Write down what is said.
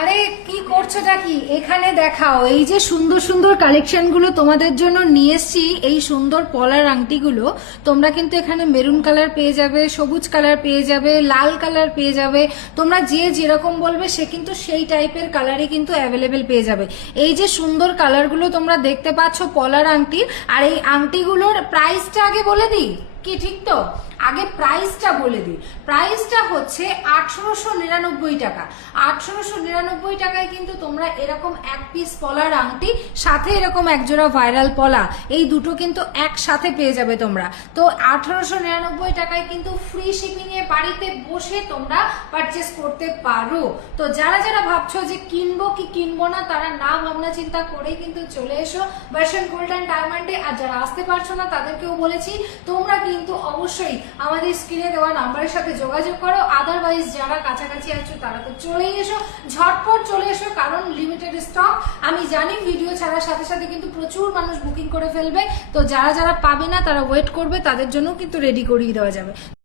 আরে কি করছোটা কি এখানে দেখাও। এই যে সুন্দর সুন্দর কালেকশন গুলো তোমাদের জন্য নিয়ে এসেছি, এই সুন্দর পলার আংটিগুলো তোমরা কিন্তু এখানে মেরুন কালার পেয়ে যাবে, সবুজ কালার পেয়ে যাবে, লাল কালার পেয়ে যাবে। তোমরা যে যেরকম বলবে সে কিন্তু সেই টাইপের কালারই কিন্তু অ্যাভেলেবেল পেয়ে যাবে। এই যে সুন্দর কালারগুলো তোমরা দেখতে পাচ্ছ পলার আংটির, আর এই আংটিগুলোর প্রাইসটা আগে বলে দিই কি, ঠিক তো? আগে প্রাইসটা বলে দিই। প্রাইসটা হচ্ছে 1899 টাকা। 1899 টাকায় কিন্তু তোমরা এরকম এক পিস পলার আংটি সাথে এরকম একজোড়া ভাইরাল পলা, এই দুটো কিন্তু একসাথে পেয়ে যাবে তোমরা। তো 1899 টাকায় কিন্তু ফ্রি শিপিং এ বাড়িতে বসে তোমরা পারচেস করতে পারো। তো যারা যারা ভাবছো যে কিনবো কি কিনবো না, তারা না ভাবনা চিন্তা করেই কিন্তু চলে এসো ভার্সন গোল্ড অ্যান্ড ডায়মন্ডে। আর যারা আসতে পারছো না তাদেরকেও বলেছি তোমরা কিন্তু অবশ্যই আমাদের স্ক্রিনে দেওয়া নাম্বারের সাথে যোগাযোগ করো। আদারওয়াইজ যারা কাছাকাছি আছো তারা তো চলেই এসো, ঝটপট চলে এসো, কারণ লিমিটেড স্টক। আমি জানি ভিডিও ছাড়ার সাথে সাথে কিন্তু প্রচুর মানুষ বুকিং করে ফেলবে। তো যারা যারা পাবে না তারা ওয়েট করবে, তাদের জন্য কিন্তু রেডি করিয়ে দেওয়া যাবে।